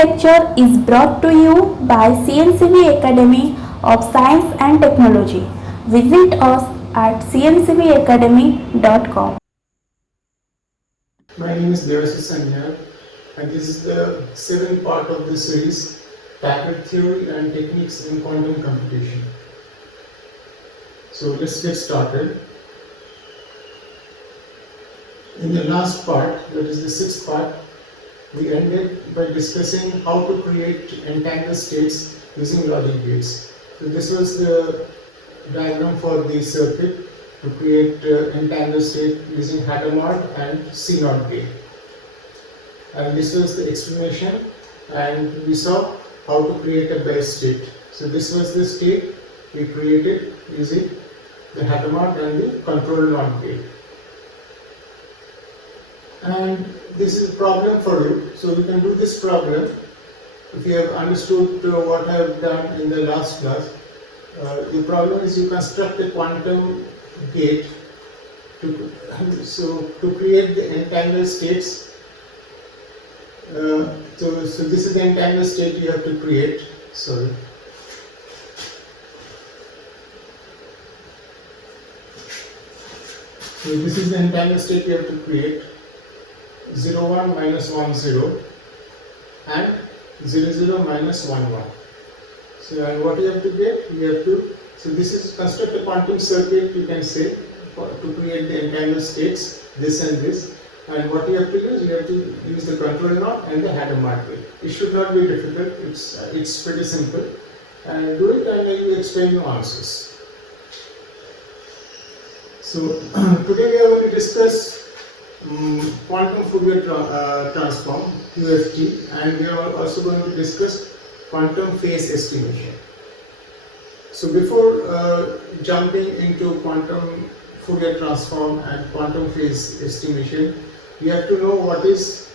lecture is brought to you by CNCB Academy of Science and Technology. Visit us at cncbacademy.com. My name is Devashish Sanyal, and this is the seventh part of the series, Packet Theory and Techniques in Quantum Computation. So let's get started. In the last part, that is the sixth part, we ended by discussing how to create entangled states using logic gates. So this was the diagram for the circuit to create entangled state using Hadamard and C0 gate. And this was the explanation, and we saw how to create a Bell state. So this was the state we created using the Hadamard and the control NOT gate. And this is a problem for you. So you can do this problem if you have understood what I have done in the last class. The problem is you construct a quantum gate to create the entangled states. So this is the entangled state you have to create. Sorry. So this is the entangled state you have to create. 0 1 minus 1 0 and 0 0 minus 1 1. So and what you have to get? You have to, so this is construct a quantum circuit, you can say, to create the entangled states, this and this. And what you have to use? You have to use the control knot and the Hadamard gate. It should not be difficult. It's pretty simple. And do it, and you explain your answers. So today we are going to discuss quantum Fourier transform, QFT, and we are also going to discuss quantum phase estimation. So before jumping into quantum Fourier transform and quantum phase estimation, you have to know what is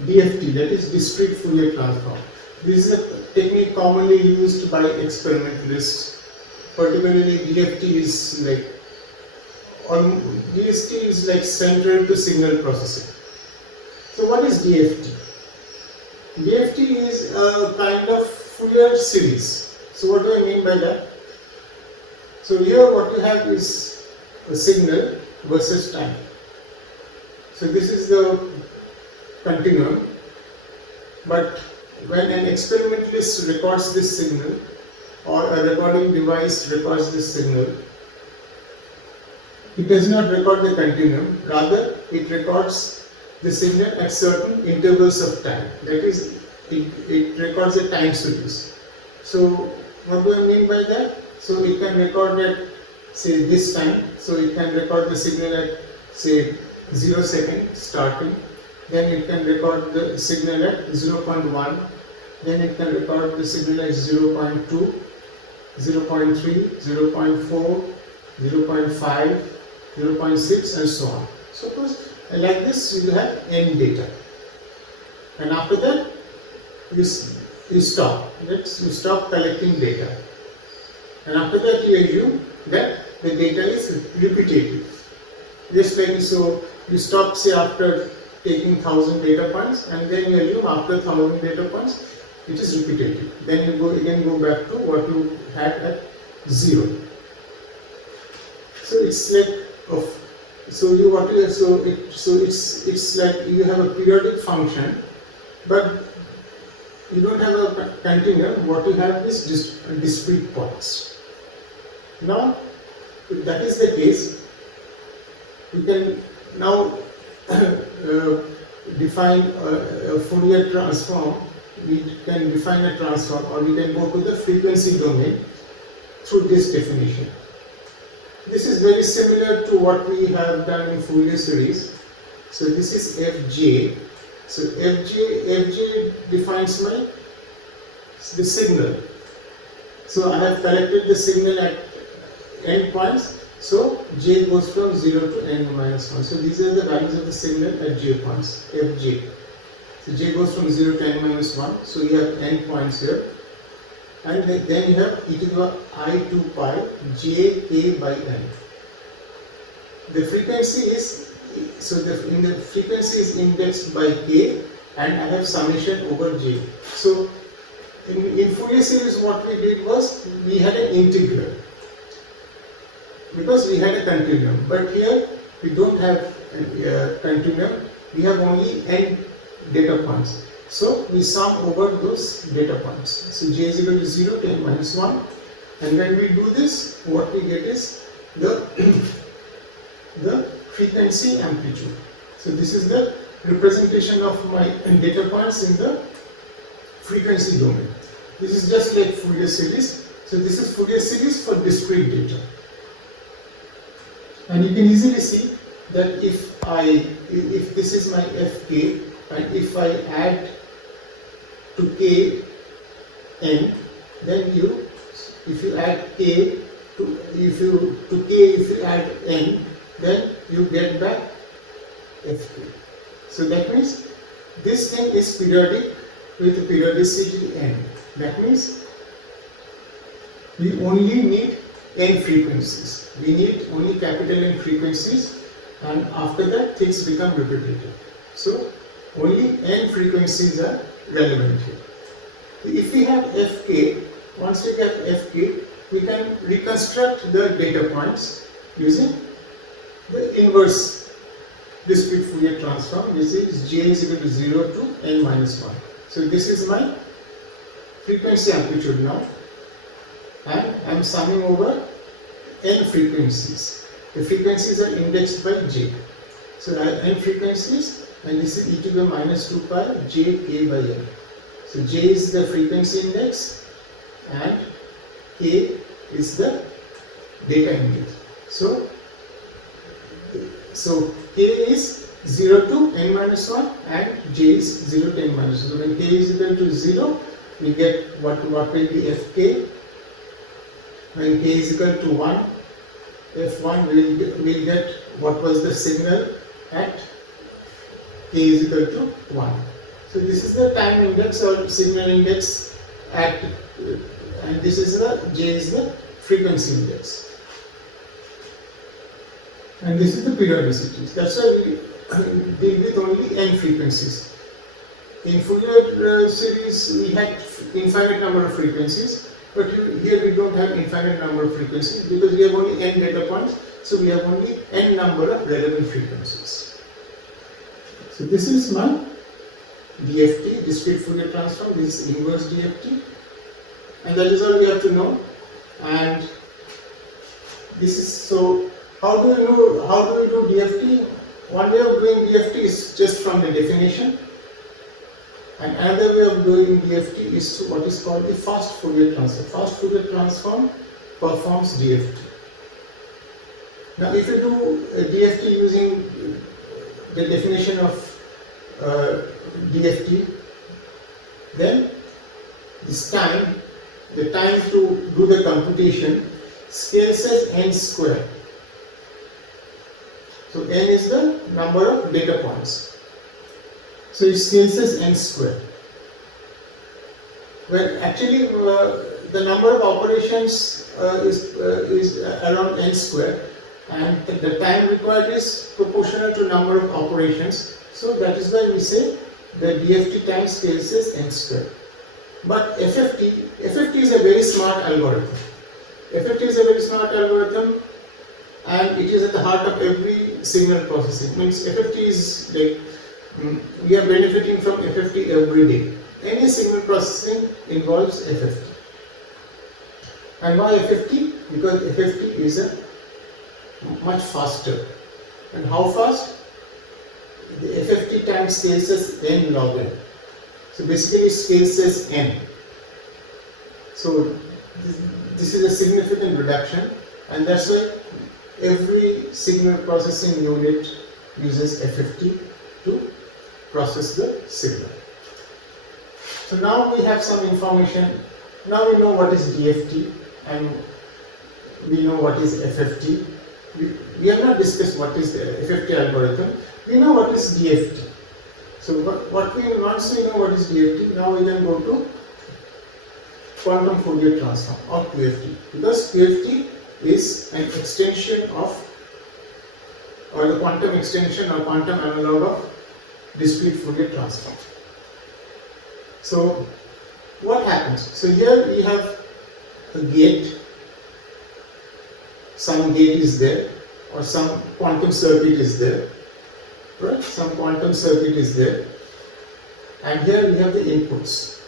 DFT, that is discrete Fourier transform. This is a technique commonly used by experimentalists. Particularly DFT is like central to signal processing. So what is DFT? DFT is a kind of Fourier series. So what do I mean by that? So here what you have is a signal versus time. So this is the continuum, but when an experimentalist records this signal or a recording device records this signal, it does not record the continuum, rather it records the signal at certain intervals of time. That is, it records a time series. So what do I mean by that? So it can record at, say, this time. So it can record the signal at, say, 0 second starting. Then it can record the signal at 0.1. Then it can record the signal at 0.2, 0.3, 0.4, 0.5, 0.6 and so on. Suppose like this you have n data, and after that you stop. You stop collecting data, and after that you assume that the data is repetitive. Just like so, you stop say after taking 1000 data points, and then you assume after 1000 data points it is repetitive. Then you go back to what you had at 0. So it's like it's like you have a periodic function, but you don't have a continuum. What you have is discrete points. Now, if that is the case, you can now define a Fourier transform. We can define a transform, or we can go to the frequency domain through this definition. This is very similar to what we have done in Fourier series. So this is Fj. So Fj defines the signal. So I have collected the signal at n points. So j goes from 0 to n minus 1. So these are the values of the signal at j points, Fj. So j goes from 0 to n minus 1. So you have n points here. And then you have e to the I2 pi j k by n. The frequency is, so the frequency is indexed by k, and I have summation over j. So in Fourier series what we did was we had an integral because we had a continuum, but here we don't have a continuum, we have only n data points. So we sum over those data points. So j is equal to 0 to n minus 1, and when we do this, what we get is the the frequency amplitude. So this is the representation of my data points in the frequency domain. This is just like Fourier series. So this is Fourier series for discrete data. And you can easily see that if this is my fk, and if I add to k n, then if you add k if you add n, then you get back fk. So that means this thing is periodic with periodicity n. That means we only need n frequencies. We need only capital N frequencies, and after that things become repetitive. So only n frequencies are relevant here. If we have fk, once we get fk, we can reconstruct the data points using the inverse discrete Fourier transform, which is j is equal to 0 to n minus 1. So this is my frequency amplitude now, and I am summing over n frequencies. The frequencies are indexed by j. So I have n frequencies, and this is e to the minus 2 pi j k by n. So j is the frequency index and k is the data index. So k is 0 to n minus 1 and j is 0 to n minus 1. So when k is equal to 0, we get what will be fk. When k is equal to 1, f1 will get what was the signal at k is equal to 1. So this is the time index or signal index at, and this is the j is the frequency index. And this is the periodicity. That's why we deal with only n frequencies. In Fourier series, we had infinite number of frequencies, but here we don't have infinite number of frequencies because we have only n data points, so we have only n number of relevant frequencies. So this is my DFT, discrete Fourier transform. This is inverse DFT, and that is all we have to know. And this is so. How do we do DFT? One way of doing DFT is just from the definition, and another way of doing DFT is what is called the fast Fourier transform. Fast Fourier transform performs DFT. Now, if you do DFT using the definition of DFT, then this time, the time to do the computation scales as n square. So n is the number of data points. So it scales as n square. Well, actually, the number of operations is around n square, and the time required is proportional to number of operations. So that is why we say the DFT time scales as n square. But FFT is a very smart algorithm. FFT is a very smart algorithm, and it is at the heart of every signal processing. Means FFT is like we are benefiting from FFT every day. Any signal processing involves FFT. And why FFT? Because FFT is a much faster. And how fast? The FFT time scales as n log n. So basically it scales as n. So this is a significant reduction, and that's why every signal processing unit uses FFT to process the signal. So now we have some information. Now we know what is DFT and we know what is FFT. We have not discussed what is the FFT algorithm. We know what is DFT. So once we know what is DFT, now we can go to quantum Fourier transform or QFT, because QFT is an extension of, or the quantum extension or quantum analog of discrete Fourier transform. So what happens? So here we have a gate, some gate is there, or some quantum circuit is there, right? Some quantum circuit is there, and here we have the inputs.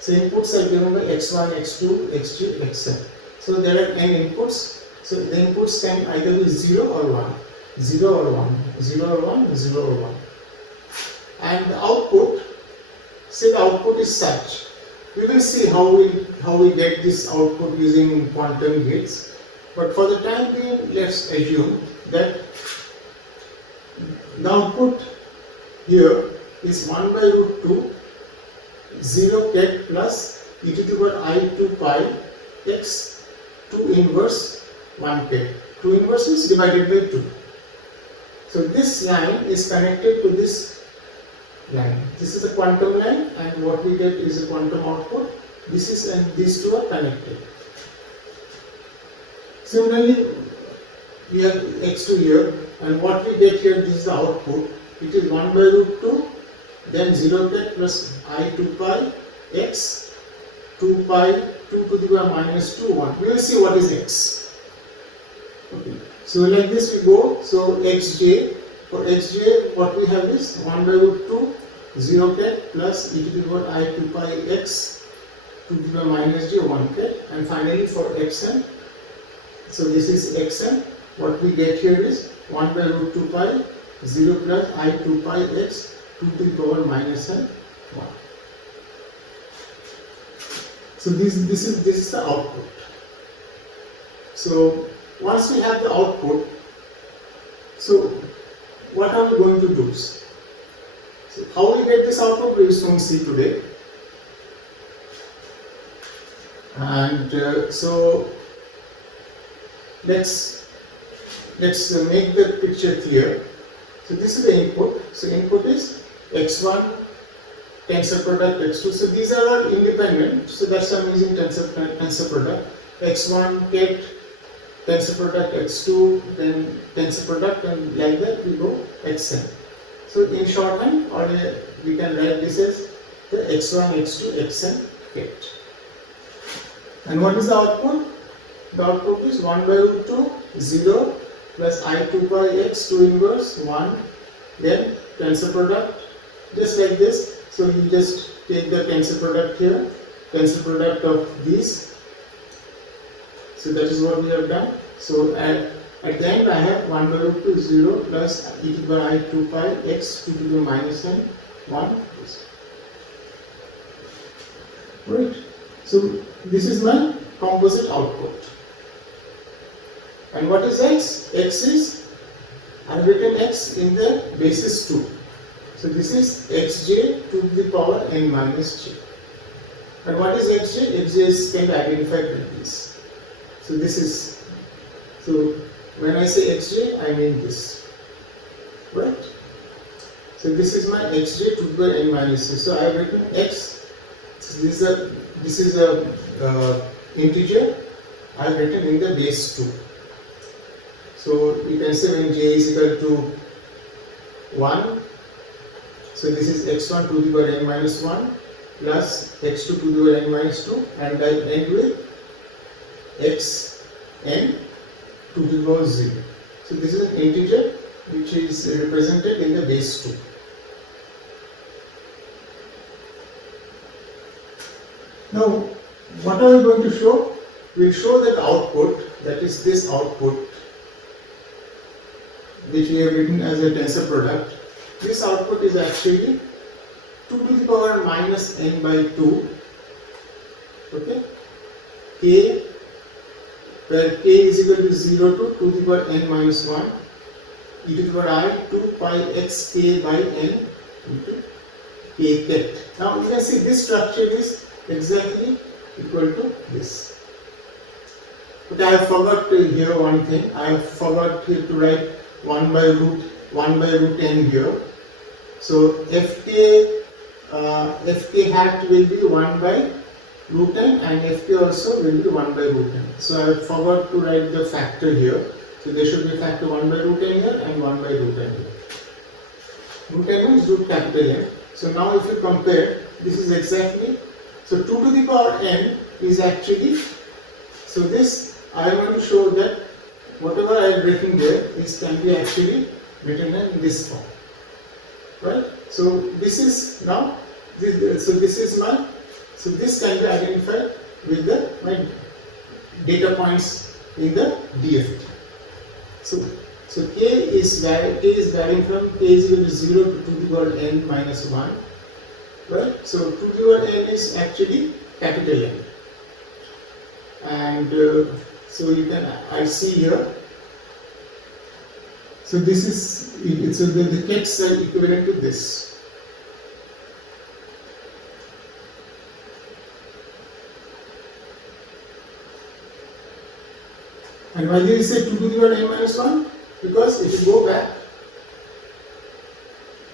So inputs are given by x1, x2, x3, xn. So there are n inputs. So the inputs can either be 0 or 1, 0 or 1, 0 or 1, 0 or 1. And the output, say the output is such. We will see how we get this output using quantum gates. But for the time being, let's assume that the output here is 1 by root 2 0 ket plus e to the power I 2 pi x 2 inverse 1 ket. 2 inverse is divided by 2. So this line is connected to this line. This is a quantum line, and what we get is a quantum output. This is, and these two are connected. Similarly, we have x2 here, and what we get here, this is the output. It is 1 by root 2, then 0 ket plus I 2 pi x 2 pi 2 to the power minus 2 1. We will see what is x. Okay. So like this we go. So xj, for xj what we have is 1 by root 2 0 ket plus e to the power I 2 pi x 2 to the power minus j 1 ket, and finally for xn, so this is xn, what we get here is 1 by root 2 pi 0 plus I 2 pi x 2 to the power minus n 1. So this is the output. So once we have the output, so what are we going to do? So how we get this output, we will soon see today. And so let's make the picture clear. So this is the input. So input is x1 tensor product x2. So these are all independent. So that's why I'm using tensor product. x1 ket tensor product x2, then tensor product, and like that we go xn. So in shorthand, or we can write this as the x1, x2, xn ket. And what is the output? The output is 1 by root 2, 0 plus I 2 pi x 2 inverse 1, then tensor product, just like this. So you just take the tensor product here, tensor product of these. So that is what we have done. So at the end I have 1 by root 2 0 plus e to the power I 2 pi x 2 to the minus n 1. Right. So this is my composite output. And what is x? X is, I have written x in the basis 2. So this is xj to the power n minus j. And what is xj? Xj is can be identified with this. So this is, so when I say xj, I mean this, right? So this is my xj to the power n minus j. So I have written x. So this is a integer. I have written in the base 2. So you can say when j is equal to 1. So this is x1 to the power n minus 1 plus x2 to the power n minus 2, and I end with xn to the power 0. So this is an integer which is represented in the base 2. Now what are we going to show? We will show that output, that is this output, which we have written as a tensor product. This output is actually 2 to the power minus n by 2, okay, k, where k is equal to 0 to 2 to the power n minus 1, e to the power I 2 pi x k by n into k ket. Now you can see this structure is exactly equal to this. But I have forgot here one thing. I have forgot here to write 1 by root n here. So fk hat will be 1 by root n, and fk also will be 1 by root n. So I forgot to write the factor here. So there should be factor 1 by root n here and 1 by root n here. Root n means root capital N. So now if you compare this is exactly, so 2 to the power n is actually, so this I am going to show that whatever I have written there is can be actually written in this form, right? So this is now, so this is my, so this can be identified with the my data points in the DFT. So k is varying from k is equal to 0 to 2 to the power n minus 1, right? So 2 to the power n is actually capital N, and so you can, I see here. So this is, so the kets are equivalent to this. And why do you say 2 to the power n minus 1? Because if you go back,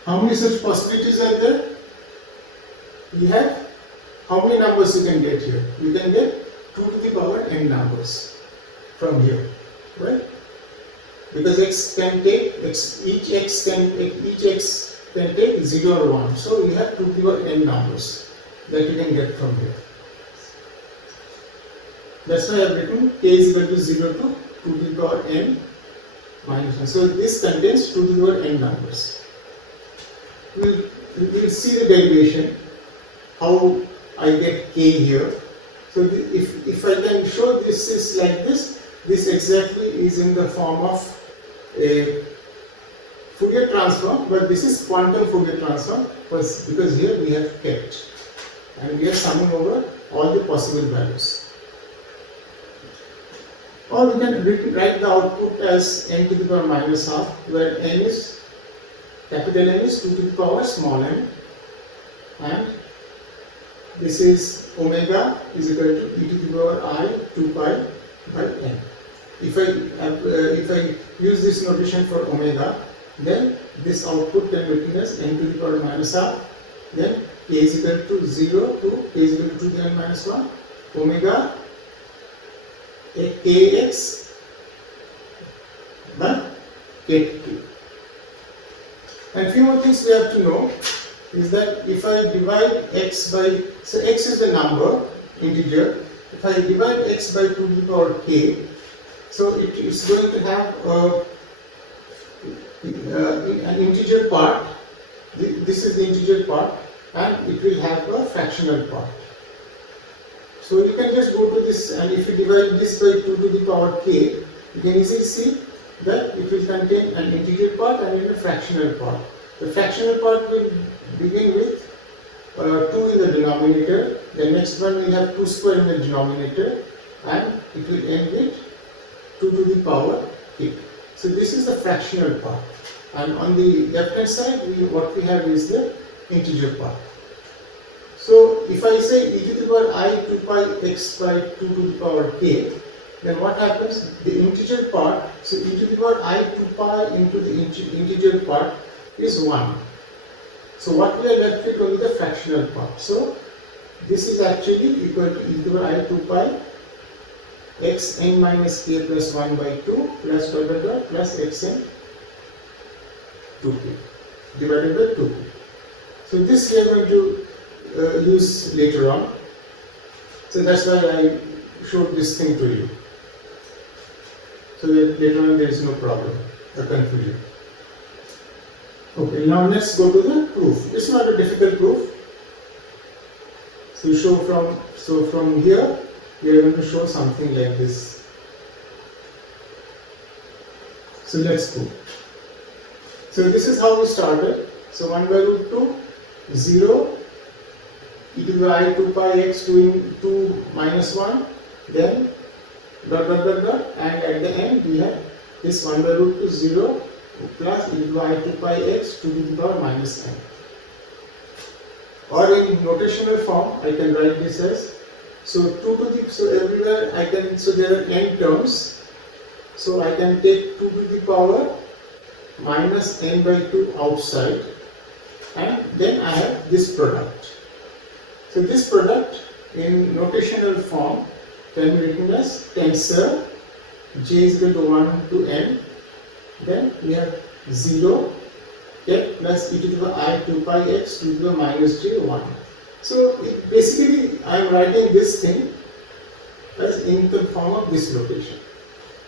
how many such possibilities are there? You have, how many numbers you can get here? You can get 2 to the power n numbers from here, right? Because x can take, each x can take 0 or 1. So you have 2 to the power n numbers that you can get from here. That's why I have written k is equal to 0 to 2 to the power n minus 1. So this contains 2 to the power n numbers. We'll see the derivation, how I get k here. So if I can show this is like this exactly is in the form of a Fourier transform, but this is quantum Fourier transform because here we have kept and we are summing over all the possible values. Or we can write the output as n to the power minus half, where n is, capital N is 2 to the power small n, and this is omega is equal to e to the power I 2 pi by n. If I use this notation for omega, then this output can be written as n to the power minus half, then k is equal to 0 to k is equal to 2 to the n minus 1, omega kx by kt. And few more things we have to know is that if I divide x by, so x is the number, integer, if I divide x by 2 to the power k, so it is going to have an integer part, this is the integer part, and it will have a fractional part. So you can just go to this, and if you divide this by 2 to the power k, you can easily see that it will contain an integer part and a fractional part. The fractional part will begin with 2 in the denominator, the next one will have 2 square in the denominator, and it will end with 2 to the power k. So this is the fractional part, and on the left hand side what we have is the integer part. So if I say e to the power I 2 pi x by 2 to the power k, then what happens? The integer part, so e to the power I 2 pi into the integer part is 1. So what we are left with only the fractional part. So this is actually equal to e to the power I 2 pi x n minus k plus 1 by 2 plus dot dot dot plus x n 2k divided by 2k. So this we are going to use later on. So that's why I showed this thing to you. So that later on there is no problem or confusion. Okay, now let's go to the proof. It's not a difficult proof. So from here we are going to show something like this. So let's go. So this is how we started. So 1 by root 2, 0, e to the I 2 pi x 2 minus 1, then dot dot dot dot, and at the end we have this 1 by root 2 0 plus e to the I 2 pi x 2 to the power minus n. Or in notational form I can write this as, so 2 to the, so everywhere I can, so there are n terms, so I can take 2 to the power minus n by 2 outside, and then I have this product. So this product in notational form can be written as tensor j is equal to 1 to n, then we have 0 k plus e to the I 2 pi x to the minus j 1. So basically I am writing this thing as in the form of this notation,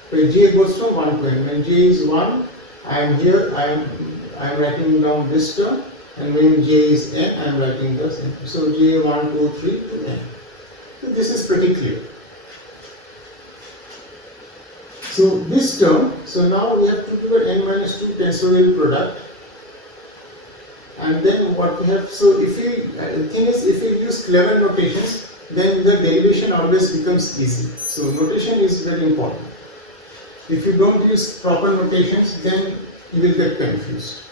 where j goes from 1 to n. When j is 1, I am here, I am writing down this term, and when j is n, I am writing this n. So j 1, 2, 3 to n. So this is pretty clear. So this term, so now we have 2 to the power n minus 2 tensorial product, and then what we have, so if we, the thing is, if we use clever notations, then the derivation always becomes easy. So notation is very important. If you don't use proper notations, then you will get confused.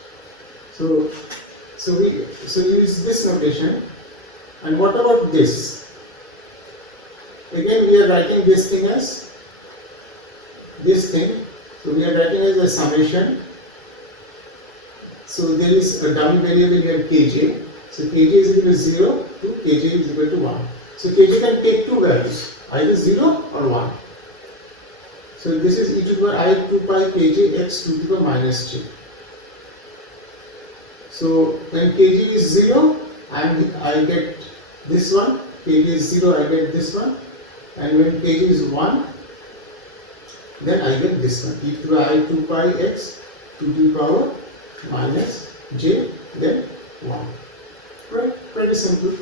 So use this notation. And what about this? Again, we are writing this thing as this thing. So we are writing as a summation. So there is a dummy variable here kj. So kj is equal to 0 to kj is equal to 1. So kj can take two values, either 0 or 1. So this is e to the power I 2 pi kj x to the power minus j. So when kg is 0, I get this one, kg is 0, I get this one, and when kg is 1, then I get this one, e to the power I 2 pi x to the power minus j, then 1. Right? Pretty simple.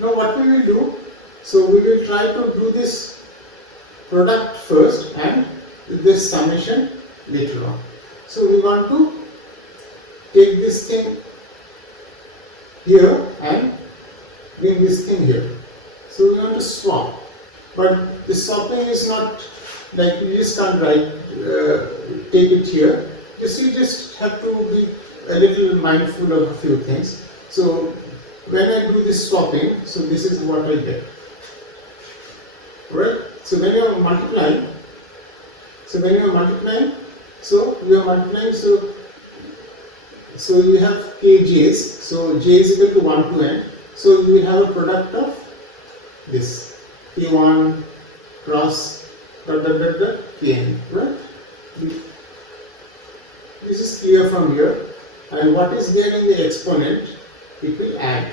Now what we will do, so we will try to do this product first and this summation later on. So we want to take this thing here and bring this thing here. So we want to swap, but the swapping is not like you just can't take it here. You just have to be a little mindful of a few things. So when I do this swapping, so this is what I get. Right? So when you are multiplying, so you are multiplying, so you have kj's, so j is equal to 1 to n, so you will have a product of this k1 cross kn, right? This is clear from here, and what is there in the exponent, it will add.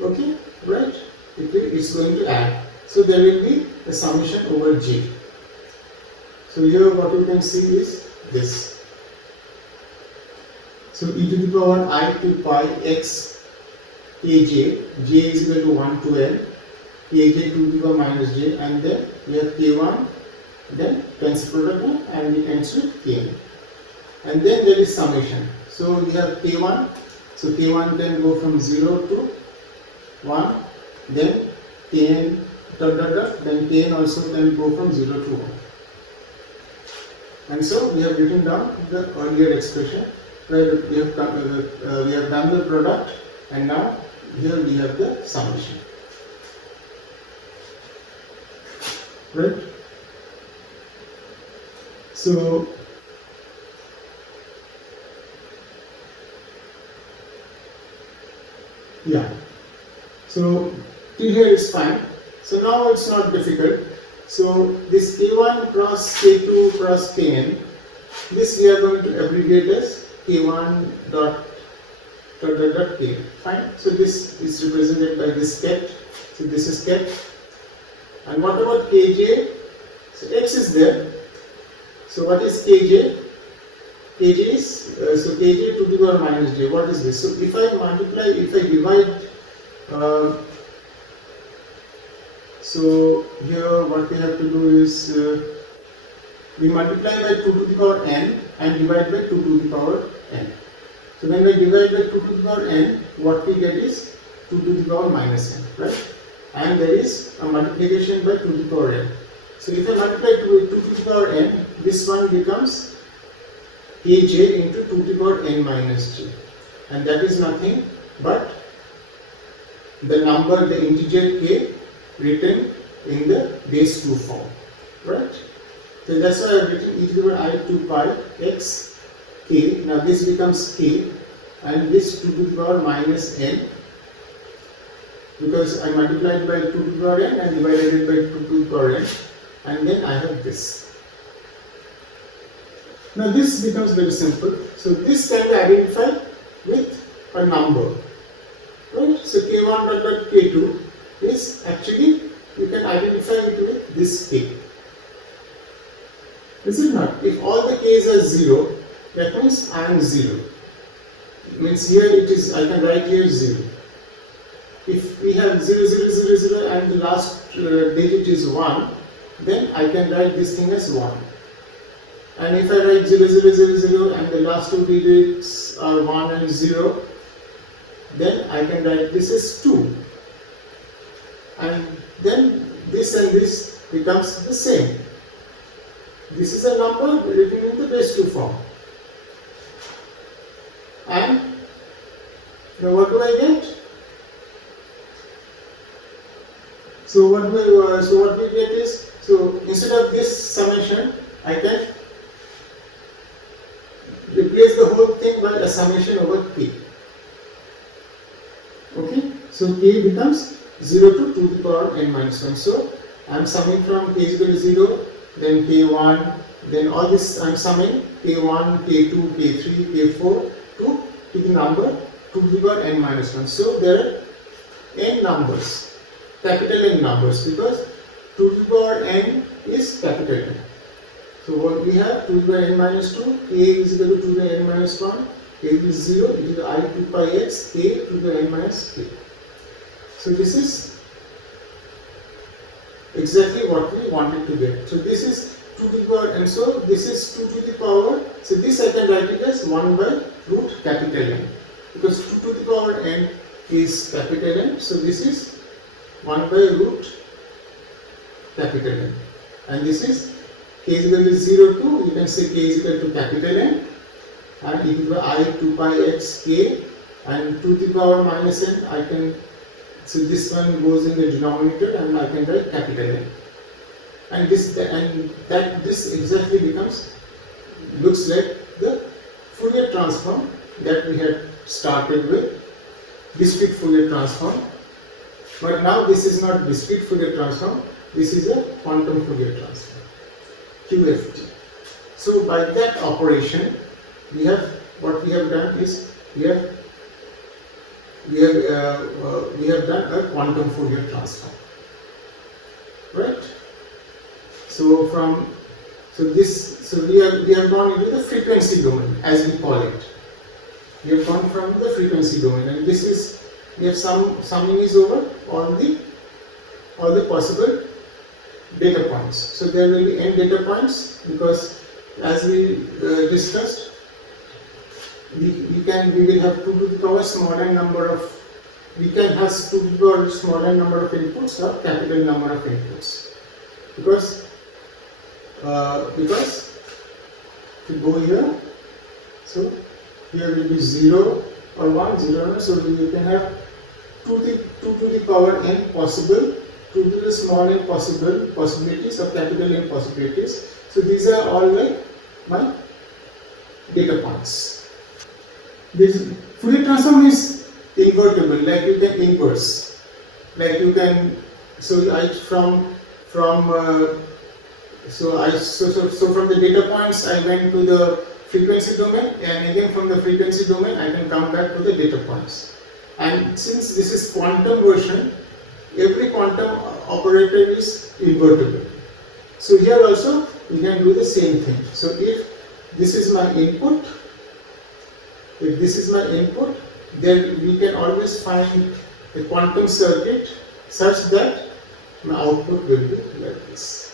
Okay, right? It's going to add. So there will be a summation over j. So here what you can see is this. So e to the power I 2 pi x kj, j is equal to 1 to n, kj to the power minus j, and then we have k1, then tensor product, and it ends with kn. And then there is summation. So we have k1, so k1 can go from 0 to 1, then kn then kn also can go from 0 to 1. And so we have written down the earlier expression where we have done the product, and now here we have the summation. Right? So yeah, so till here is fine. So now it's not difficult. So this k1 cross k2 cross kn, this we are going to abbreviate as k1 dot k. Fine. So this is represented by this ket. So this is ket. And what about kj? So x is there. So what is kj? Kj is so kj to the power minus j. What is this? So if I divide. So here what we have to do is we multiply by 2 to the power n and divide by 2 to the power n. So when we divide by 2 to the power n, what we get is 2 to the power minus n, right? And there is a multiplication by 2 to the power n. So if I multiply 2 to the power n, this one becomes kj into 2 to the power n minus j, and that is nothing but the number, the integer k, written in the base 2 form, right? So that's why I have written e to the power I 2 pi x k. Now this becomes k, and this 2 to the power minus n, because I multiplied by 2 to the power n and divided it by 2 to the power n, and then I have this. Now this becomes very simple. So this can be identified with a number. so k1 dot dot k2 is actually, you can identify it with this k. Is it not? If all the k's are 0, that means I am 0. It means here it is, I can write here 0. If we have 0, 0, 0, 0 and the last digit is 1, then I can write this thing as 1. And if I write 0, 0, 0, 0 and the last two digits are 1 and 0, then I can write this as 2. And then this and this becomes the same. This is a number written in the base 2 form. And now what do I get? So what we get is, so instead of this summation, I can replace the whole thing by a summation over k. Okay, so k becomes 0 to 2 to the power n minus 1. So I am summing from k is equal to 0, then k1, then all this I am summing k1, k2, k3, k4 to the number 2 to the power n minus 1. So there are n numbers. Capital N numbers, because 2 to the power n is capital N. So what we have, 2 to the power n minus 2, k is equal to 2 to the n minus 1, k is 0, it is I 2 pi x, k to the n minus k. So this is exactly what we wanted to get. So this is 2 to the power, and so this is 2 to the power, so this I can write it as 1 by root capital N, because 2 to the power n is capital N, so this is 1 by root capital N, and this is k is equal to 0 to, you can say k is equal to capital N, and equal to I 2 pi x k, and 2 to the power minus n, I can, so this one goes in the denominator and I can write capital N, and this exactly becomes, looks like the Fourier transform that we had started with, discrete Fourier transform. But now this is not discrete Fourier transform, this is a quantum Fourier transform, QFT. So by that operation, we have, what we have done is, we have done a quantum Fourier transform, right? So we have gone into the frequency domain, as we call it. We have gone from the frequency domain, and this is, we have summing is over all the possible data points. So there will be n data points, because as we discussed, we will have 2 to the power small n number of, we can have 2 to the power small n number of inputs or capital number of inputs, because if you go here, so here will be 0 or 1, 0, 1, so you can have 2 to the power n possible, 2 to the small n possibilities or capital N possibilities. So these are all like my data points. This Fourier transform is invertible, like you can inverse, like you can, so I from the data points I went to the frequency domain, and again from the frequency domain I can come back to the data points. And since this is quantum version, every quantum operator is invertible. So here also we can do the same thing. So if this is my input, then we can always find a quantum circuit such that my output will be like this.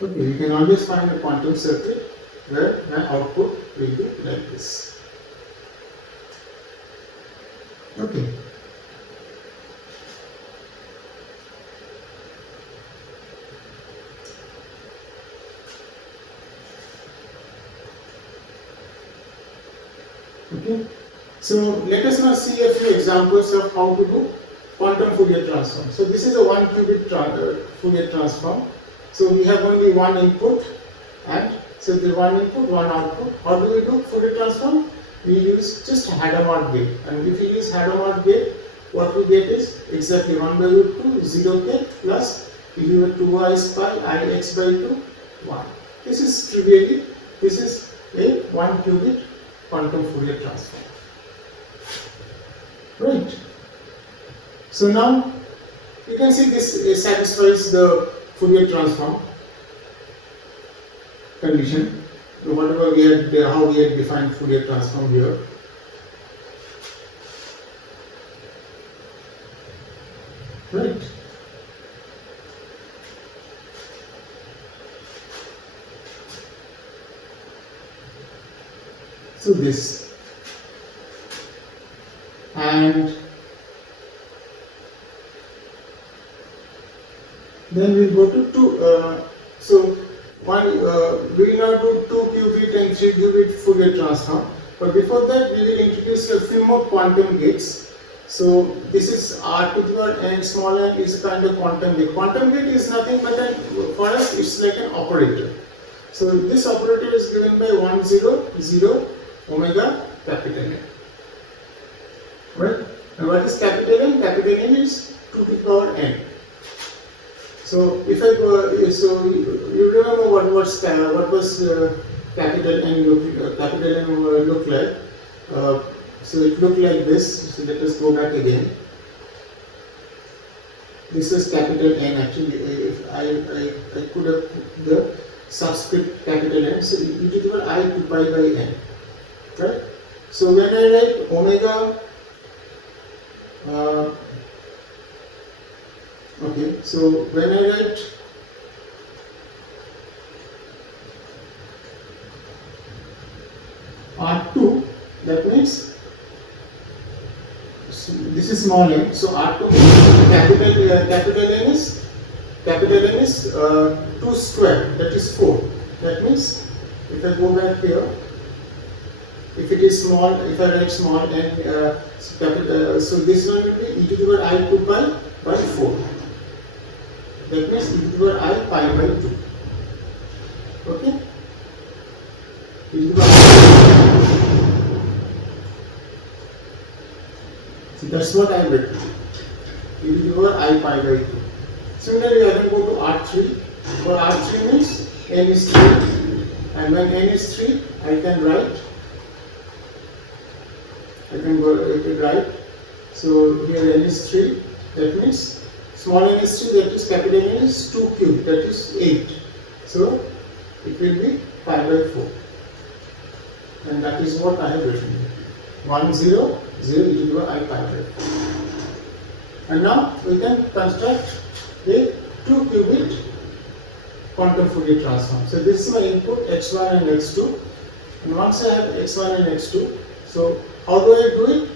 Okay, we can always find a quantum circuit where my output will be like this. Okay. Okay. So let us now see a few examples of how to do quantum Fourier transform. So this is a 1 qubit Fourier transform. So we have only one input, and so the one input, one output. How do we do Fourier transform? We use just Hadamard gate, and if we use Hadamard gate, what we get is exactly 1 by root 2 0k plus e to the 2y pi I x by 2 1. This is trivially, this is a 1 qubit quantum Fourier transform. right? So now you can see this satisfies the Fourier transform condition. So whatever we had, how we had defined Fourier transform here. Right. So this, and then we go to two. So one we will now do 2 qubit and 3 qubit Fourier transform. But before that, we will introduce a few more quantum gates. So this is R to the power n small n is a kind of quantum gate. Quantum gate is nothing but for us it's like an operator. So this operator is given by 1 0 0 omega capital N. Right? And what is capital N? Capital N is 2 to the power n. So if I go, so you remember what was capital N look like? So it looked like this. So let us go back again. This is capital N. Actually, if I could have put the subscript capital N. So e to the power I 2 pi by n. Right? So when I write omega, okay. So when I write R2, that means this is small n, so R2 capital N is 2 square, that is 4. That means if I go back here, if it is small, if I write small n, so this one will be e to the power I 2 pi by 4. That means e to the power I pi by 2. Okay? E to the power. So that's what I have written. E to the power I pi by 2. Similarly, I can go to R3. For R3 means n is 3, and when n is 3, I can write. So here n is 3. That means small n is 3. That is capital N is 2 cube. That is 8. So it will be pi by 4, and that is what I have written. 1 0 0 e to the power I pi by 4. And now we can construct a 2 qubit quantum Fourier transform. So this is my input x1 and x2, and once I have x1 and x2, so how do I do it?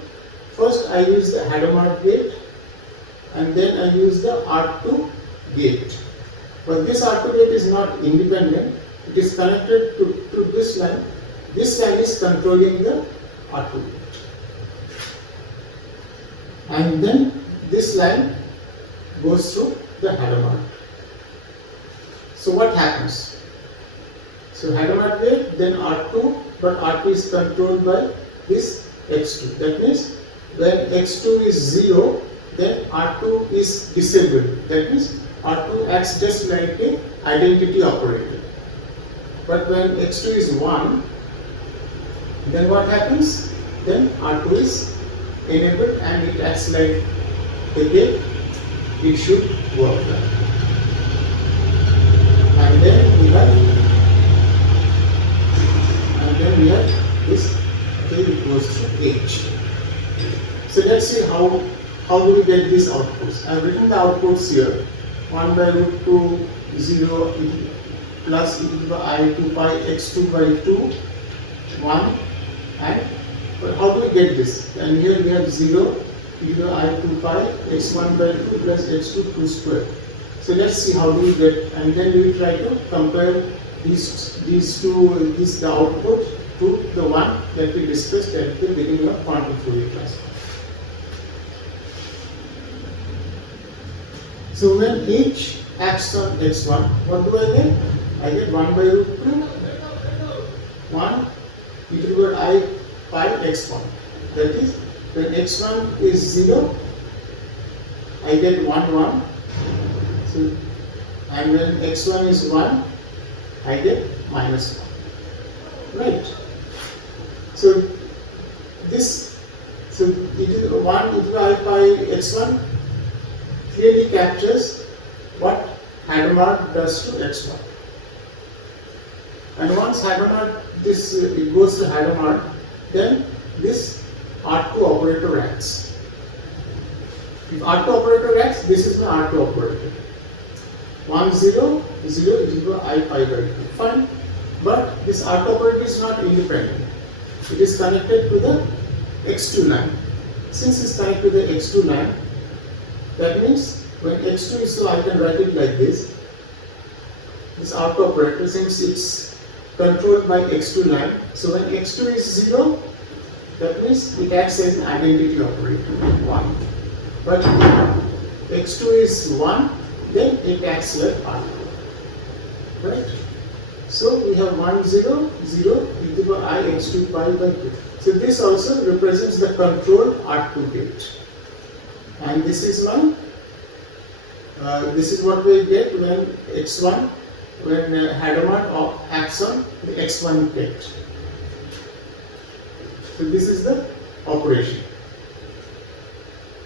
First I use the Hadamard gate, and then I use the R2 gate. But this R2 gate is not independent, it is connected to this line. This line is controlling the R2 gate. And then this line goes through the Hadamard. So what happens? So Hadamard gate, then R2, but R2 is controlled by this x2. That means when x2 is 0, then R2 is disabled. That means R2 acts just like a identity operator. But when x2 is 1, then what happens? Then R2 is enabled and it acts like the gate. It should work. And then we have this. Okay, it goes through H. So let's see how do we get these outputs. I have written the outputs here. 1 by root 2 0 plus e to the power I 2 pi x2 by 2 1, and but how do we get this? And here we have 0 e to the power I 2 pi x1 by 2 plus x2 2 square. So let's see how do we get, and then we will try to compare the output to the one that we discussed at the beginning of quantum Fourier transform. So when H acts on x1, what do I get? I get 1 by root 2 1 e to the power I pi x1. That is, when x1 is 0, I get 1 1. So, and when x1 is 1, I get -1. Right? So this So it is 1 e to the I pi x1 clearly captures what Hadamard does to x1. And once Hadamard, it goes to Hadamard, then this R2 operator acts. If R2 operator acts, this is my R2 operator. 1 0 0 is equal to I pi by 2. Fine. But this R2 operator is not independent. It is connected to the x2 line. Since it's connected to the x2 line, that means when x2 is so, I can write it like this. This R2 operator, since it's controlled by x2 line, so when x2 is 0, that means it acts as an identity operator, 1. But if x2 is 1, then it acts like R2. Right? So we have 1 0 0 e to the I x2 pi by 2. So this also represents the controlled R2 gate. And this is my this is what we get when x1, when Hadamard acts on the x1 gate. So this is the operation.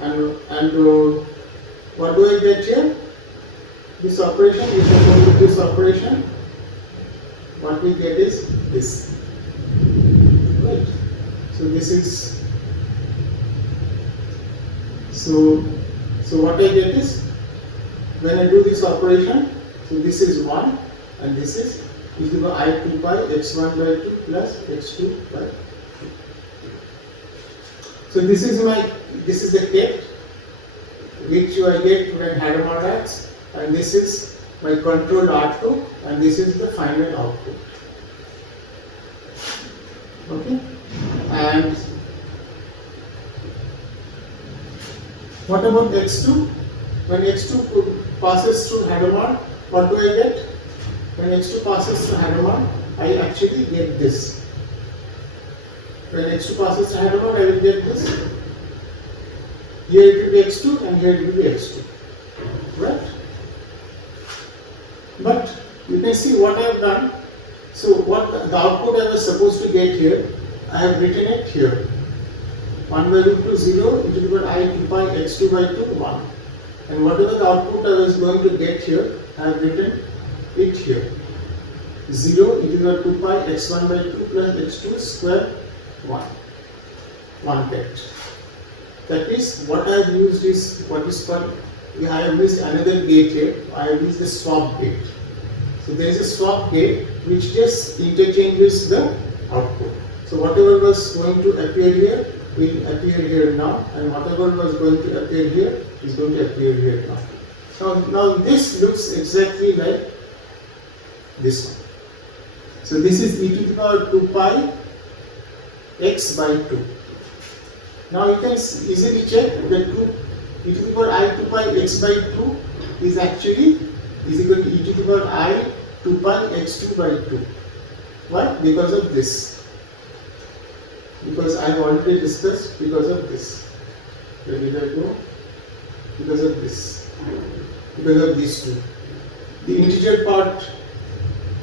And what do I get here? This operation, if I go with this operation, what we get is this. Right? So this is, so what I get is, when I do this operation, so this is 1 and this is e to the I 2 pi x1 by 2 plus x2 by 2. So this is the gate which I get when Hadamard acts, and this is my controlled R2, and this is the final output. Okay? And what about x2? When x2 passes through Hadamard, what do I get? When x2 passes through Hadamard, I actually get this. When x2 passes through Hadamard, I will get this. Here it will be x2 and here it will be x2. Right? But you can see what I have done. So what the output I was supposed to get here, I have written it here. 1 by root 2 0 e to the power I 2 pi x2 by 2 1. And whatever the output I was going to get here, I have written it here. 0 e to the 2 pi x1 by 2 plus x2 square 1. 1 get. That means what I have used is what is called, I have used another gate here. I have used the swap gate. So there is a swap gate which just interchanges the output. So whatever was going to appear here will appear here now, and whatever was going to appear here is going to appear here now. Now this looks exactly like this one. So this is e to the power 2 pi x by 2. Now you can easily check that 2 e to the power I 2 pi x by 2 is actually equal to e to the power I 2 pi x2 by 2. Why? Because of this. Because I have already discussed, because of this. Where did I go? Because of this. Because of these two. The integer part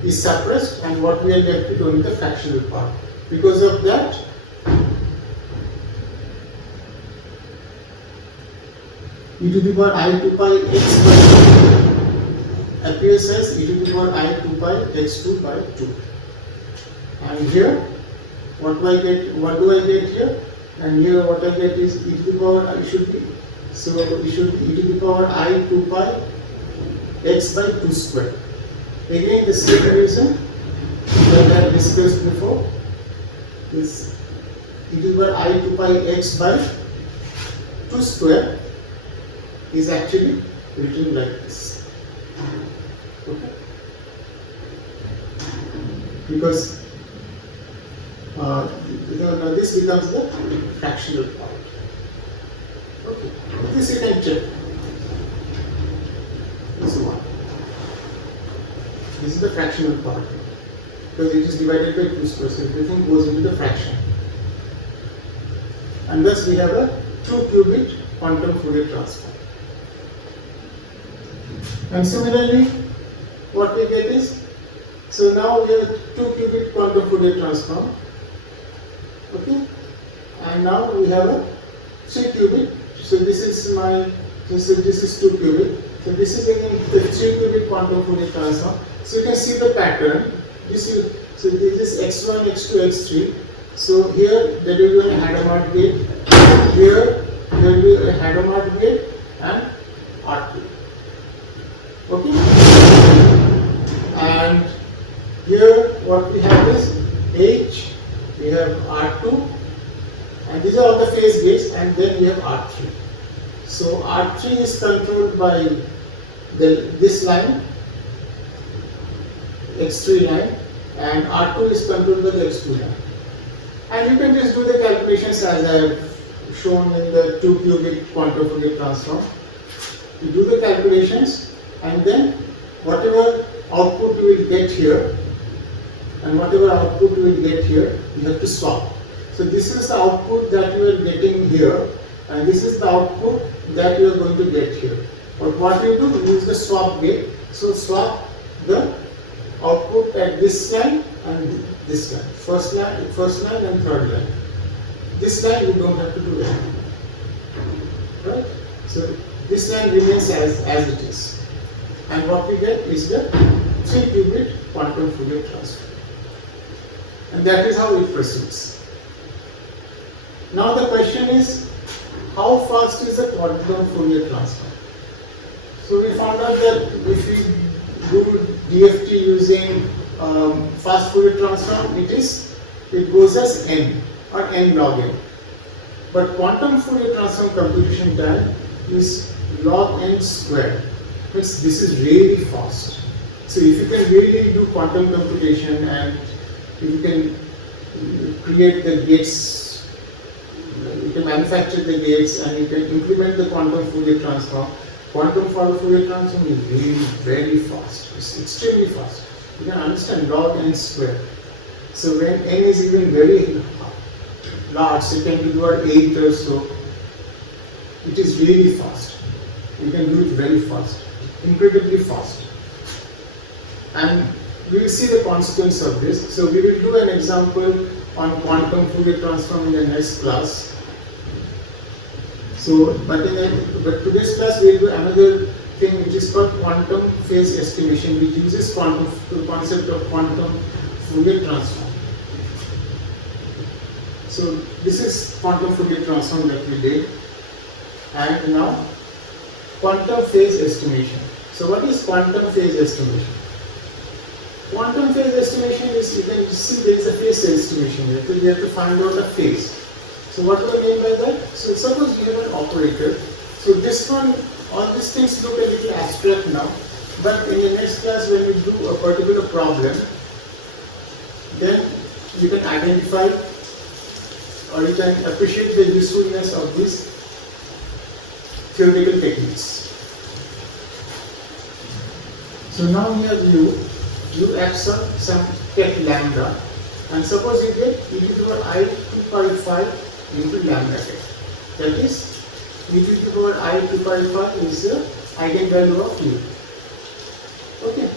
is suppressed, and what we are left with only the fractional part. Because of that, e to the power I 2 pi x by 2 appears as e to the power I 2 pi x2 by 2. And here, what do I get here? And here what I get is e to the power I should be, so it should be e to the power I 2 pi x by 2 square. Again the same reason that I have discussed before is e to the power I 2 pi x by 2 square is actually written like this. Okay? Because this becomes the fractional part. Okay, this you can check. This one. This is the fractional part because it is divided by 2 squares. Everything goes into the fraction, and thus we have a 2-qubit quantum Fourier transform. And similarly, what we get is, so now we have a 2-qubit quantum Fourier transform. Okay, and now we have a 3 qubit. So this is my, this is 2 qubit. So this is again the 3 qubit quantum Fourier transform. So you can see the pattern. So this is x1, x2, x3. So here there will be a Hadamard gate. Here there will be a Hadamard gate and R2. Okay. And here what we have is H. We have R2. And these are all the phase gates, and then we have R3. So R3 is controlled by this line, X3 line, and R2 is controlled by the X2 line. And you can just do the calculations as I have shown in the 2 qubit quantum Fourier transform. You do the calculations, and then whatever output you will get here, and whatever output you will get here, you have to swap. So this is the output that you are getting here, and this is the output that you are going to get here. But what you do, use the swap gate. So swap the output at this line and this line. First line and third line. This line you don't have to do anything. Right? So this line remains as it is. And what we get is the 3 qubit quantum Fourier transform. And that is how it proceeds. Now the question is, how fast is the quantum Fourier transform? So we found out that if we do DFT using fast Fourier transform, it goes as n or n log n. But quantum Fourier transform computation time is log n squared. Means this is really fast. So if you can really do quantum computation and if you can create the gates, you can manufacture the gates and you can implement the quantum Fourier transform. Quantum Fourier transform is really very fast. It's extremely fast. You can understand log n squared. So when n is even very large, say 10 to the power 8 or so, it is really fast. You can do it very fast, incredibly fast. And we will see the consequence of this. So we will do an example on quantum Fourier transform in the next class. So, but today's class we will do another thing which is called quantum phase estimation, which uses the concept of quantum Fourier transform. So this is quantum Fourier transform that we did, and now quantum phase estimation. So what is quantum phase estimation? Quantum phase estimation is, you can see there is a phase estimation here. So we have to find out a phase. So what do I mean by that? So suppose you have an operator. So this one, all these things look a little abstract now, but in the next class when we do a particular problem, then you can identify or you can appreciate the usefulness of these theoretical techniques. So now here you add some ket lambda, and suppose you get e to the power I 2 pi 5 into lambda ket. That is, e to the power I 2 pi 5 is the eigenvalue of u. Okay.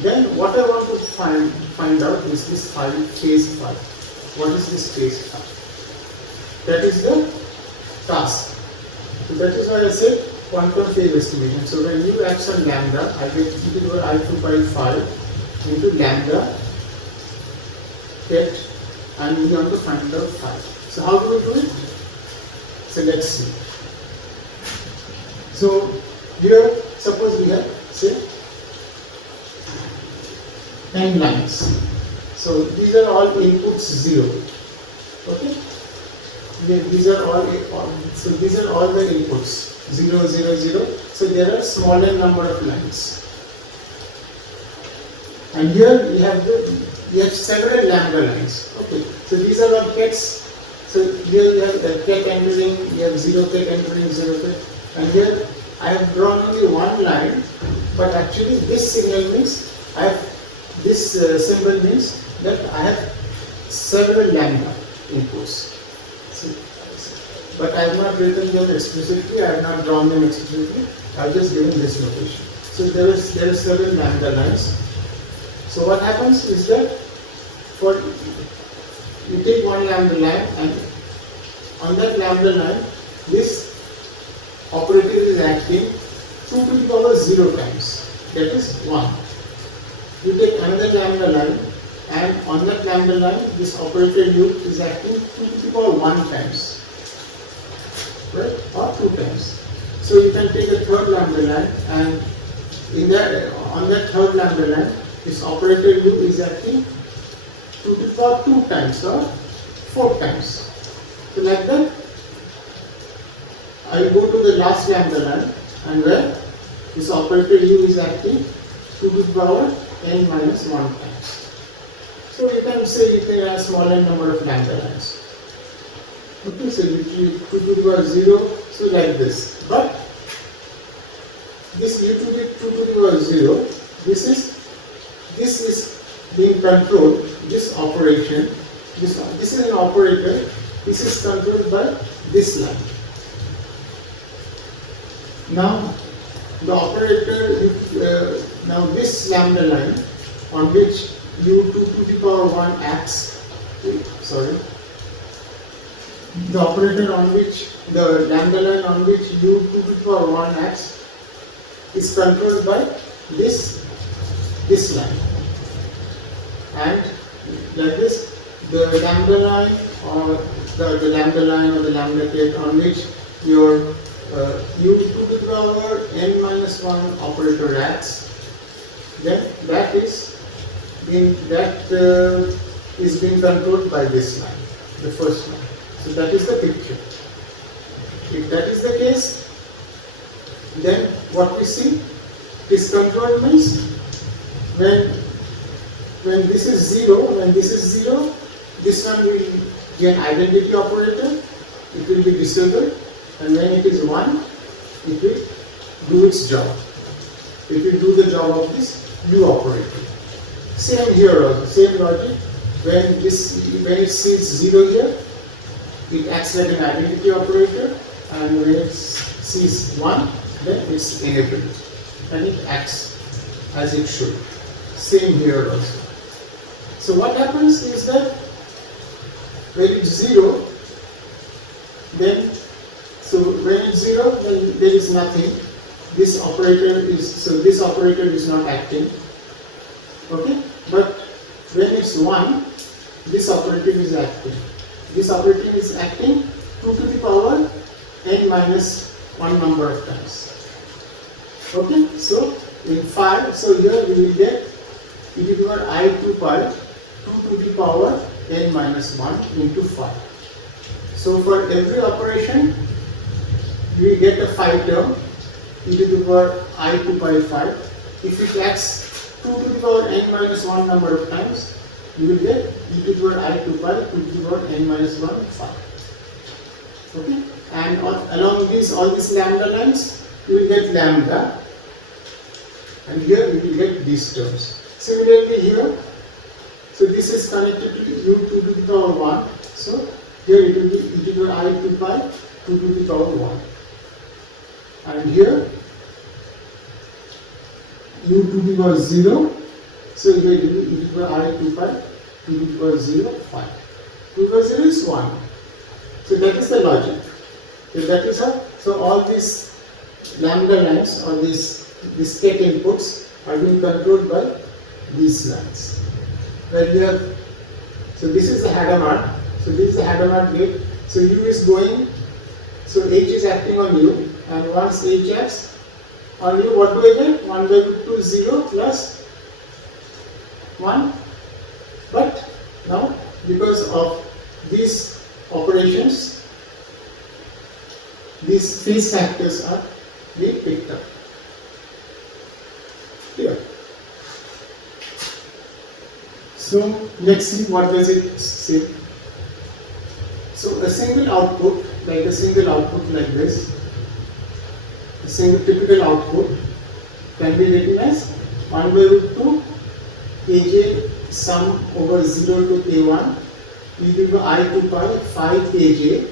Then what I want to find out is this phase phi. What is this phase phi? That is the task. So that is why I said quantum phase estimation. So when you add some lambda, I get e to the power I 2 pi 5 into lambda ket, and we want to find out phi. So how do we do it? So let's see. So here, suppose we have, say, n lines. So these are all inputs 0. Okay. These are all the inputs 0, 0, 0. So there are smaller number of lines. And here we have several lambda lines. Okay. So these are all kets. So here you have a ket entering, you have 0 ket entering, 0 ket, and here I have drawn only one line, but actually this signal means this symbol means that I have several lambda inputs. But I have not written them explicitly, I have not drawn them explicitly, I have just given this notation. So there are several lambda lines. So what happens is that you take one lambda line and on that lambda line, this operator is acting 2 to the power 0 times, that is 1. You take another lambda line, and on that lambda line, this operator u is acting 2 to the power 1 times, right, or 2 times. So you can take a third lambda line, and on that third lambda line, this operator u is acting 2 to the power 2 times or 4 times. So like that, I will go to the last lambda line, and where this operator u is acting 2 to the power n minus 1 times. So you can say you can have smaller number of lambda lines. Okay, so you 2 to the power 0, so like this. But this u to the 2 to the power 0, this is being controlled, this operation, this is an operator, this is controlled by this line. Now the operator, now this lambda line on which u2 to the power 1 acts, the operator on which, the lambda line on which u2 to the power 1 acts is controlled by this line. And like this, the lambda line or the lambda line or the lambda plate on which your u to the power n minus 1 operator acts, then that is being controlled by this line, the first line. So that is the picture. If that is the case, then what we see, this control means when this is 0, this one will be an identity operator, it will be disabled, and when it is 1, it will do its job. It will do the job of this u operator. Same here also, same logic. When it sees 0 here, it acts like an identity operator, and when it sees 1, then it's enabled, and it acts as it should. Same here also. So what happens is that when it's 0, then when there is nothing. This operator is not acting. Okay, but when it's 1, this operator is acting. This operator is acting 2 to the power n minus 1 number of times. Okay, so in 5, so here we will get e to the power I2 pi 2 to the power n minus 1 into 5. So for every operation, we get a 5 term, e to the power I2 pi 5. If it acts 2 to the power n minus 1 number of times, you will get e to the power I2 pi 2 to the power n minus 1 5. Okay, and along all these lambda lines, you will get lambda, and here we will get these terms. Similarly here, so this is connected to u2 to the power 1, so here it will be e to the power I2 pi 2 to the power 1, and here u to the power 0, so here it will be e to the power I2 pi 2 to the power 0 5. 2 to the power 0 is 1. So that is the logic. So that is how. So all these lambda lines or these state inputs are being controlled by these lines. Where you have, so this is the Hadamard. So this is the Hadamard gate. So U is going, so H is acting on U, and once H acts on U, what do I get? 1 by root 2 0 plus 1. But now, because of these operations, these phase factors are being picked up here. So let's see what does it say. So a single output like this, a single typical output can be written as 1 by root 2 kj sum over 0 to k1 e to the I to pi 5 kj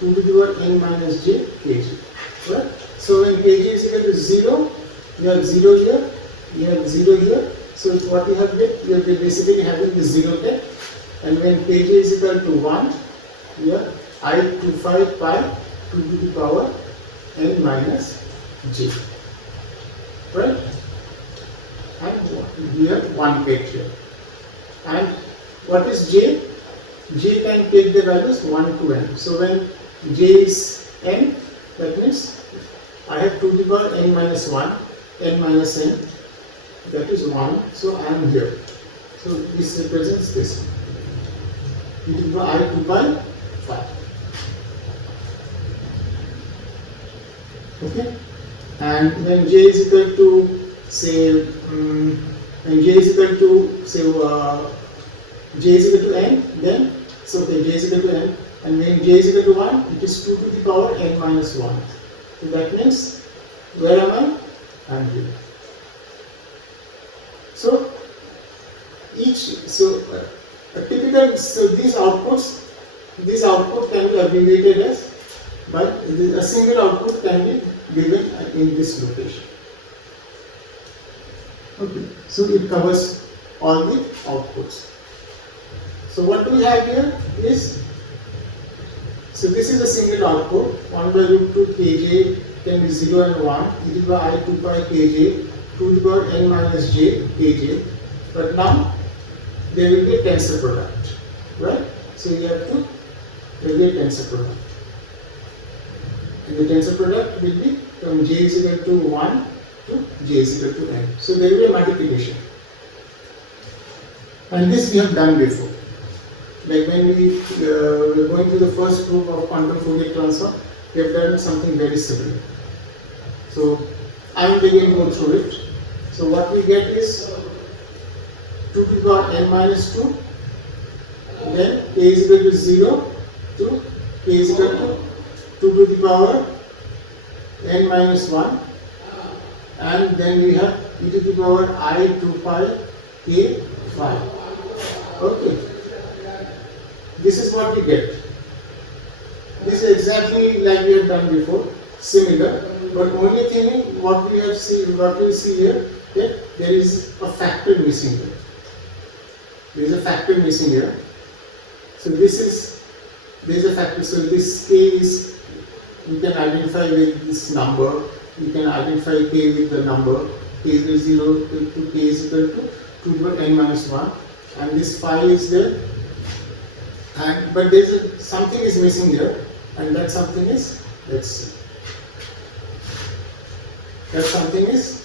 2 to the power n minus j kg. Right? So when kj is equal to 0, you have 0 here, you have 0 here. So what you have been, you have been basically having the 0 there, and when kj is equal to 1, you have I25 pi to the power n minus j, right? And we have 1 bit here. And what is j? J can take the values 1 to n. So when j is n, that means I have to the power n minus 1, n minus n, that is 1. So I am here. So this represents this. e to the power I 2 pi 5. Okay? And when j is equal to say when j is equal to say j is equal to n, then so okay, j is equal to n, and when j is equal to 1, it is 2 to the power n minus 1. So that means where am I? I am here. So a typical, so these output can be abbreviated as, but a single output can be given in this location. Okay, so it covers all the outputs. So what we have here is, so this is a single output, 1 by root 2 kj can be 0 and 1, e to the power I 2 pi kj, 2 to the power n minus j kj, but now there will be a tensor product, right? So you have to, there will be a tensor product. And the tensor product will be from j is equal to 1 to j is equal to n. So there will be a multiplication. And this we have done before. Like when we were going through the first proof of quantum Fourier transform, we have done something very similar. So I am going to go through it. So what we get is 2 to the power n minus 2, then k is equal to 0 to k is equal to 2 to the power n minus 1, and then we have e to the power I 2 pi k 5. Okay, this is what we get. This is exactly like we have done before, similar, but only thing is what we see here, that there is a factor missing here. There is a factor missing here. So there is a factor. So this k is, you can identify with this number. You can identify k with the number. K is equal to 0 to k is equal to 2 to the power n minus 1, and this phi is there. And but there is something is missing here, and that something is, let's see. That something is,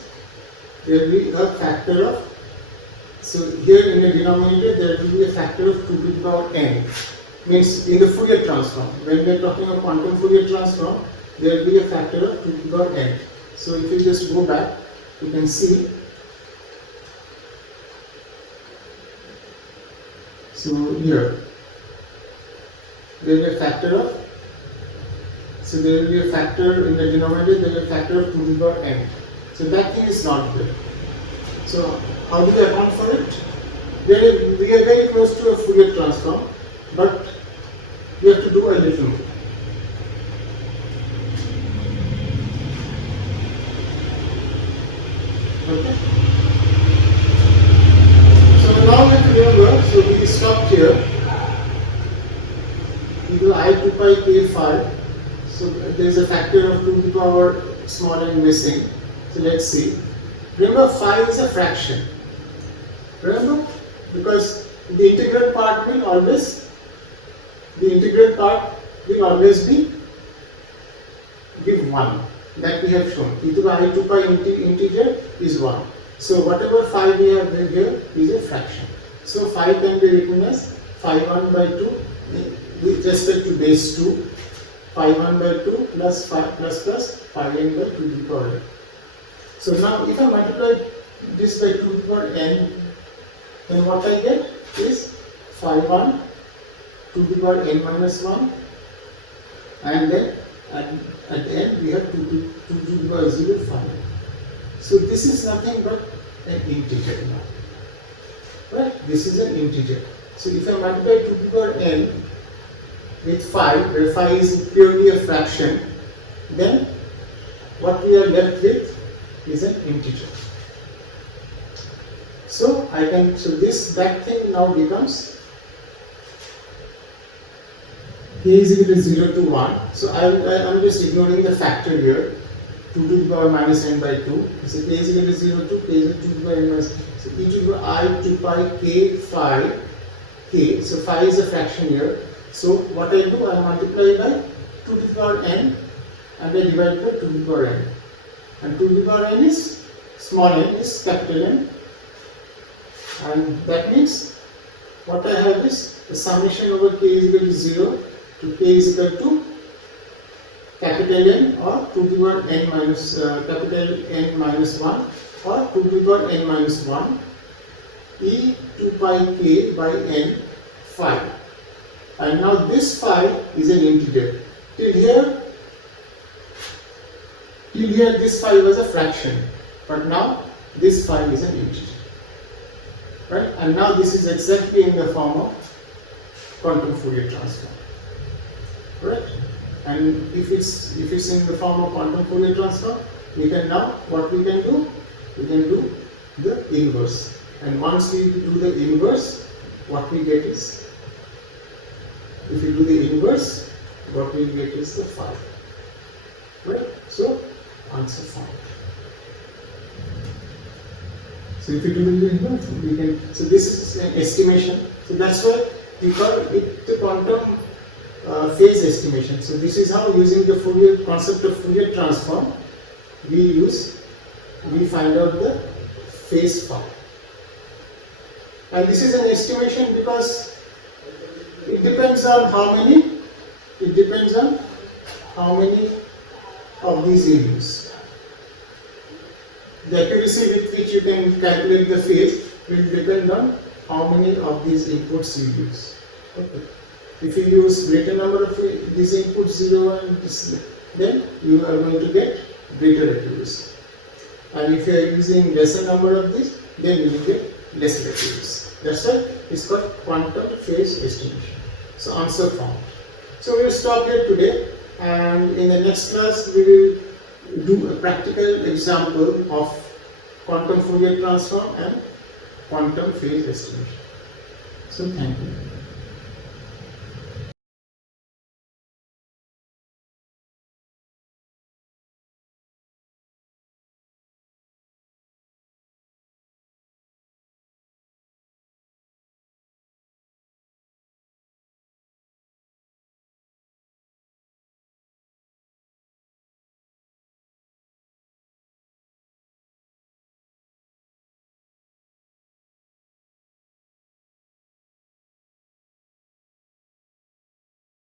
there will be a factor of, so here in the denominator there will be a factor of 2 to the power n. Means in the Fourier transform, when we are talking of quantum Fourier transform, there will be a factor of 2 to the power n. So if you just go back, you can see. So here, there will be a factor of, so there will be a factor in the denominator, there will be a factor of 2 to the power n. So that thing is not there. So how do we account for it? We are very close to a Fourier transform, but we have to do a little more. Okay. So now we have to remember, so we stopped here. Equal I 2 pi k 5. So there is a factor of 2 to the power small n missing. So let's see. Remember, phi is a fraction. Remember, because the integral part will always be give 1. That we have shown. E to the I 2 pi integer is 1. So whatever phi we have here is a fraction. So phi can be written as phi 1 by 2 with respect to base 2, phi 1 by 2 plus phi phi n by 2 to the power n. So now if I multiply this by 2 to the power n, then what I get is phi 1 to the power n minus 1, and then at the end we have 2 to the power 0 phi. So this is nothing but an integer now. Right? This is an integer. So if I multiply 2 to the power n with phi, where phi is purely a fraction, then what we are left with is an integer. So that thing now becomes k is equal to 0 to 1. So I'm just ignoring the factor here. 2 to the power minus n by 2. So k is equal to 0 to k is equal to 2 to the power n minus. So e to the power I 2 pi k phi k. So phi is a fraction here. So what I do, I multiply by 2 to the power n and I divide by 2 to the power n. And 2 to the power n is small n is capital N. And that means what I have is the summation over k is equal to 0 to k is equal to capital N or 2 to the power n minus capital N minus 1 or 2 to the power n minus 1 e 2 pi k by n phi. And now this phi is an integer. Till here this phi was a fraction, but now this phi is an integer. Right? And now this is exactly in the form of quantum Fourier transform. Right? And if it's in the form of quantum Fourier transform, we can now what we can do? We can do the inverse. And once we do the inverse, what we get is, if we do the inverse, what we get is the phi. Right? So answer found. So if you do the inverse, we can. So this is an estimation. So that's why we call it the quantum phase estimation. So this is how, using the Fourier concept of Fourier transform, we find out the phase phi. And this is an estimation because it depends on how many. It depends on how many of these you use. The accuracy with which you can calculate the phase will depend on how many of these inputs you use. Okay. If you use greater number of these inputs, 0 and this, then you are going to get greater accuracy. And if you are using lesser number of these, then you will get lesser accuracy. That's why it's called quantum phase estimation. So answer found. So we will stop here today, and in the next class we will do a practical example of quantum Fourier transform and quantum phase estimation. So thank you.